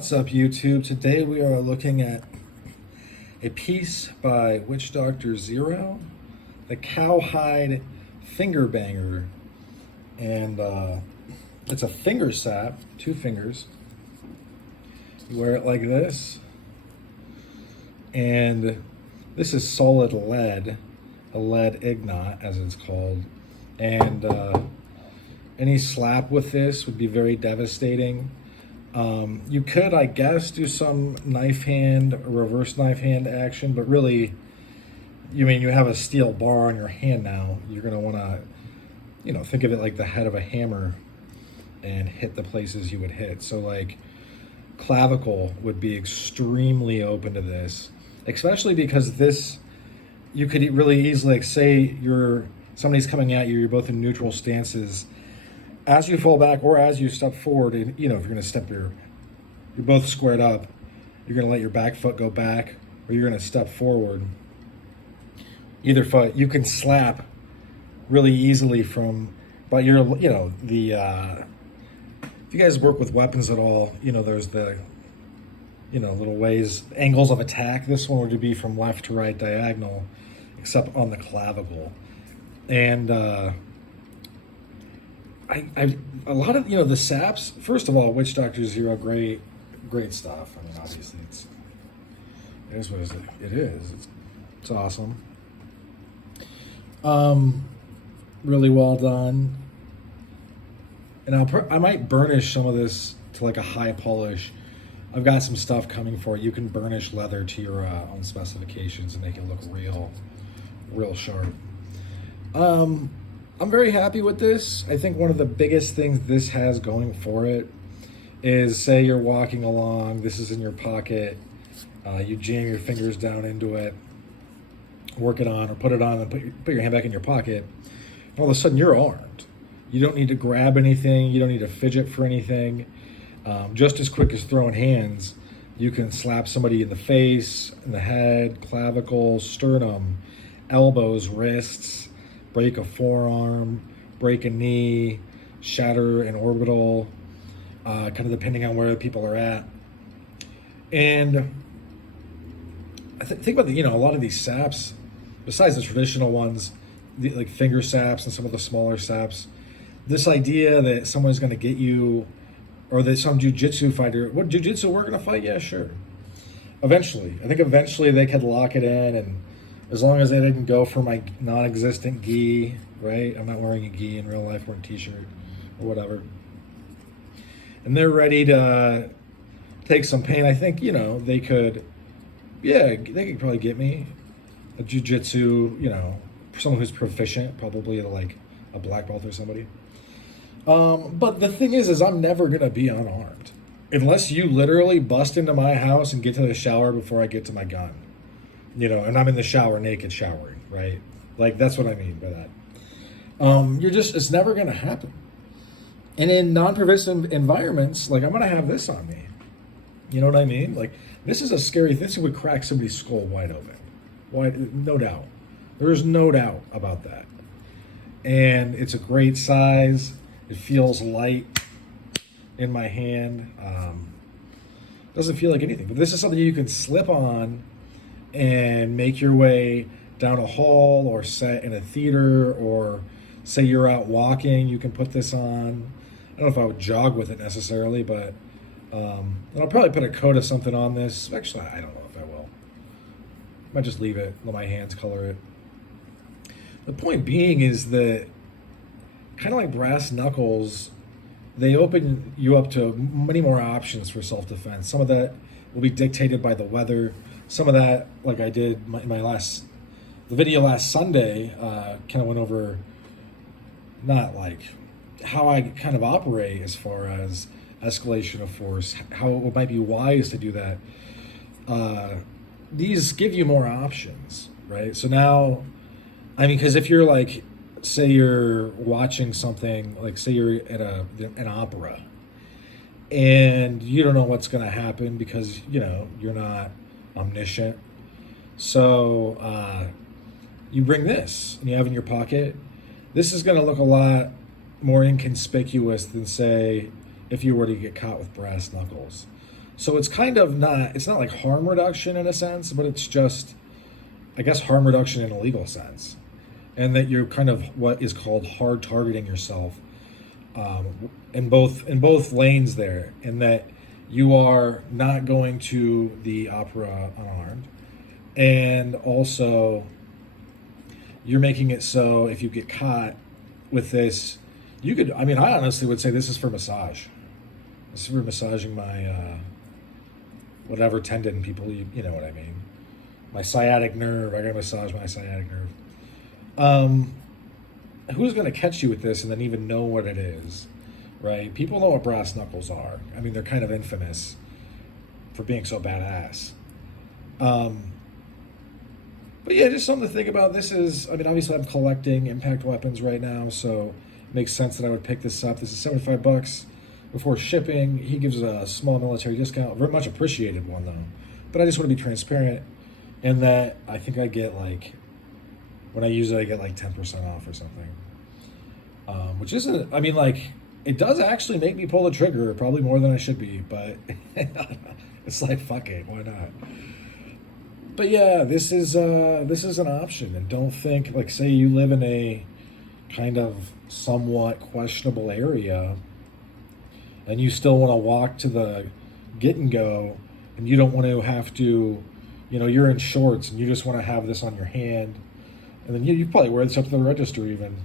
What's up, YouTube? Today we are looking at a piece by Witch Doctor Zero, the Cowhide Finger Banger. And it's a finger sap, 2 fingers. You wear it like this. And this is solid lead, a lead ignat as it's called. And any slap with this would be very devastating. You could, I guess, do some knife hand, reverse knife hand action, but really, you have a steel bar on your hand now. You're going to want to, think of it like the head of a hammer and hit the places you would hit. So like clavicle would be extremely open to this, especially because this, you could really easily, like, say somebody's coming at you, you're both in neutral stances. As you fall back or as you step forward, and if you're going to step you're both squared up, you're going to let your back foot go back, or you're going to step forward. Either foot, you can slap really easily from, but if you guys work with weapons at all, there's the, little ways, angles of attack. This one would be from left to right diagonal, except on the clavicle. And, a lot of the saps. First of all, Witch Doctor Zero, great stuff. Obviously it is what it is. It's awesome. Really well done. And I might burnish some of this to like a high polish. I've got some stuff coming for it. You can burnish leather to your own specifications and make it look real sharp. I'm very happy with this. I think one of the biggest things this has going for it is, say you're walking along, this is in your pocket, you jam your fingers down into it, work it on, or put it on and put your hand back in your pocket, and all of a sudden you're armed. You don't need to grab anything, you don't need to fidget for anything. Just as quick as throwing hands, you can slap somebody in the face, in the head, clavicle, sternum, elbows, wrists, break a forearm, break a knee, shatter an orbital, kind of depending on where people are at. And I think about a lot of these saps, besides the traditional ones, like finger saps and some of the smaller saps, this idea that someone's going to get you, or that some jiu-jitsu fighter, what jiu-jitsu, we're going to fight? Yeah, sure. Eventually. I think eventually they could lock it in, and as long as I didn't go for my non-existent gi, right? I'm not wearing a gi in real life, wearing a t-shirt or whatever. And they're ready to take some pain. I think, they could probably get me a jiu-jitsu, someone who's proficient, probably at like a black belt or somebody. But the thing is I'm never going to be unarmed. Unless you literally bust into my house and get to the shower before I get to my gun. And I'm in the shower naked showering, right? Like, that's what I mean by that. It's never going to happen. And in non-pervasive environments, like, I'm going to have this on me. You know what I mean? Like, this is a scary, this would crack somebody's skull wide open. No doubt. There's no doubt about that. And it's a great size. It feels light in my hand. Doesn't feel like anything, but this is something you can slip on and make your way down a hall, or set in a theater, or say you're out walking, you can put this on. I don't know if I would jog with it necessarily, but and I'll probably put a coat of something on this. Actually, I don't know if I will. Might just leave it, let my hands color it. The point being is that, kind of like brass knuckles, they open you up to many more options for self-defense. Some of that will be dictated by the weather. Some of that, like I did the video last Sunday, kind of went over not like how I kind of operate as far as escalation of force, how it might be wise to do that. These give you more options, right? So now, because if you're like, say you're watching something, like say you're at an opera, and you don't know what's going to happen because, you're not omniscient. So you bring this and you have in your pocket. This is going to look a lot more inconspicuous than, say, if you were to get caught with brass knuckles. So it's kind of not, it's not like harm reduction in a sense, but it's just, I guess, harm reduction in a legal sense. And that you're kind of what is called hard targeting yourself, in both lanes there, in that you are not going to the opera unarmed, and also you're making it so if you get caught with this, you could. I mean, I honestly would say this is for massage. This is for massaging my whatever tendon people. You know what I mean. My sciatic nerve. I gotta massage my sciatic nerve. Who's going to catch you with this and then even know what it is, right? People know what brass knuckles are. I mean, they're kind of infamous for being so badass. But yeah, just something to think about. This is, I mean, obviously I'm collecting impact weapons right now, so it makes sense that I would pick this up. This is $75 before shipping. He gives a small military discount, very much appreciated one though. But I just want to be transparent in that I think I get like, when I use it, I get like 10% off or something. Which isn't, I mean, like, it does actually make me pull the trigger, probably more than I should be, but it's like, fuck it, why not? But yeah, this is an option. And don't think, like, say you live in a kind of somewhat questionable area and you still want to walk to the get and go, and you don't want to have to, you're in shorts and you just want to have this on your hand. And then you probably wear this up to the register even.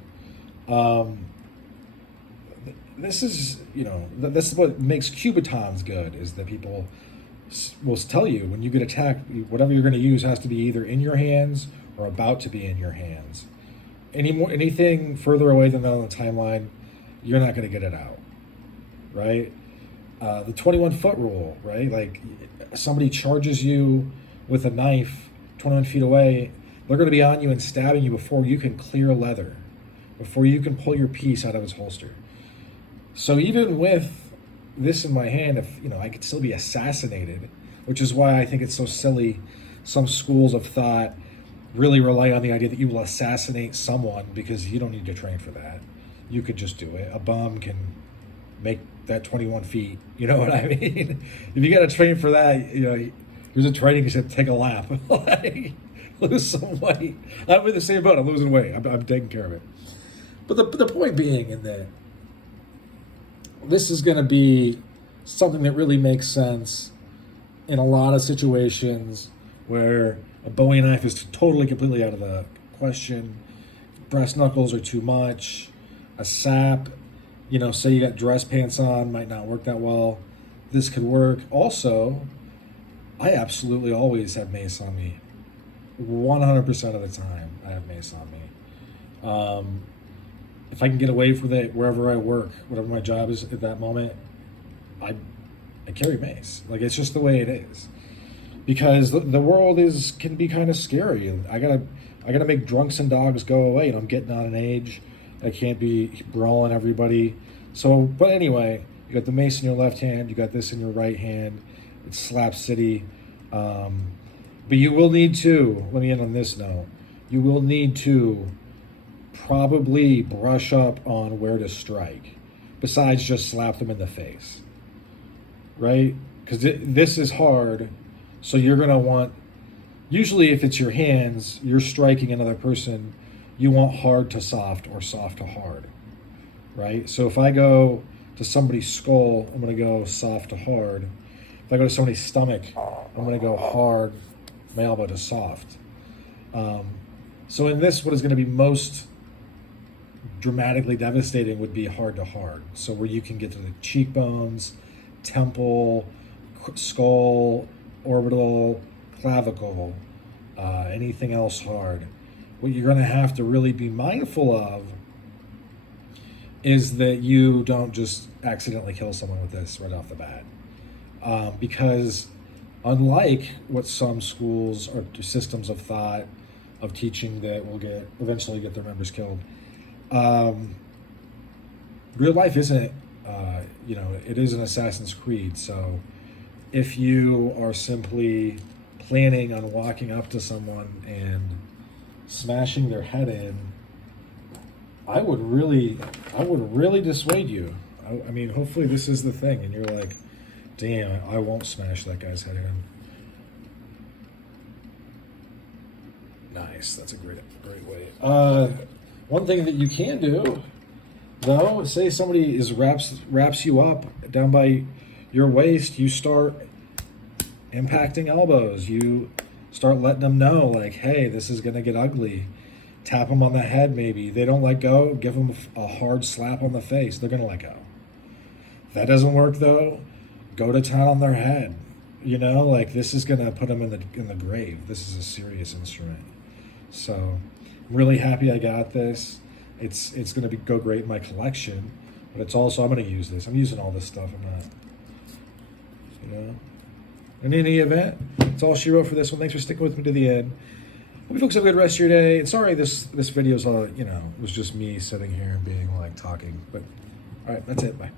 This is, this is what makes Cubitons good, is that people will tell you when you get attacked, whatever you're going to use has to be either in your hands or about to be in your hands. Anything further away than that on the timeline, you're not going to get it out, right? The 21-foot rule, right? Like, somebody charges you with a knife 21 feet away, they're going to be on you and stabbing you before you can clear leather, before you can pull your piece out of its holster. So even with this in my hand, if I could still be assassinated, which is why I think it's so silly. Some schools of thought really rely on the idea that you will assassinate someone because you don't need to train for that. You could just do it. A bomb can make that 21 feet. You know what I mean? If you got to train for that, there's a training, you said take a lap. Like, lose some weight. I'm in the same boat. I'm losing weight. I'm taking care of it. But the point being in that this is going to be something that really makes sense in a lot of situations where a Bowie knife is totally, completely out of the question. Brass knuckles are too much. A sap, say you got dress pants on, might not work that well. This could work. Also, I absolutely always have mace on me. 100% of the time I have mace on me. If I can get away from it wherever I work, whatever my job is at that moment, I carry mace. Like, it's just the way it is. Because the world can be kind of scary. I gotta make drunks and dogs go away, and I'm getting on an age. I can't be brawling everybody. So, but anyway, you got the mace in your left hand, you got this in your right hand. It's Slap City. But you will need to, let me end on this note, you will need to probably brush up on where to strike, besides just slap them in the face, right? Because this is hard, so you're going to want, usually if it's your hands, you're striking another person, you want hard to soft or soft to hard, right? So if I go to somebody's skull, I'm going to go soft to hard. If I go to somebody's stomach, I'm going to go hard, my elbow to soft. So in this, what is going to be most dramatically devastating would be hard to hard. So where you can get to the cheekbones, temple, skull, orbital, clavicle, anything else hard. What you're going to have to really be mindful of is that you don't just accidentally kill someone with this right off the bat. Because unlike what some schools or systems of thought of teaching that will eventually get their members killed, real life isn't, it is an Assassin's Creed. So if you are simply planning on walking up to someone and smashing their head in, I would really dissuade you. I mean, hopefully this is the thing, and you're like, Damn, I won't smash that guy's head in. Nice. That's a great way. One thing that you can do, though, say somebody wraps you up down by your waist, you start impacting elbows. You start letting them know, like, hey, this is gonna get ugly. Tap them on the head, maybe. They don't let go. Give them a hard slap on the face. They're gonna let go. If that doesn't work, though, go to town on their head. You know, like, this is gonna put them in the grave. This is a serious instrument. So, I'm really happy I got this. It's gonna go great in my collection, but it's also, I'm gonna use this. I'm using all this stuff. I'm not, you know. In any event, that's all she wrote for this one. Thanks for sticking with me to the end. Hope you folks have a good rest of your day. And sorry this video's all, you know, it was just me sitting here and being like talking. But all right, that's it. Bye.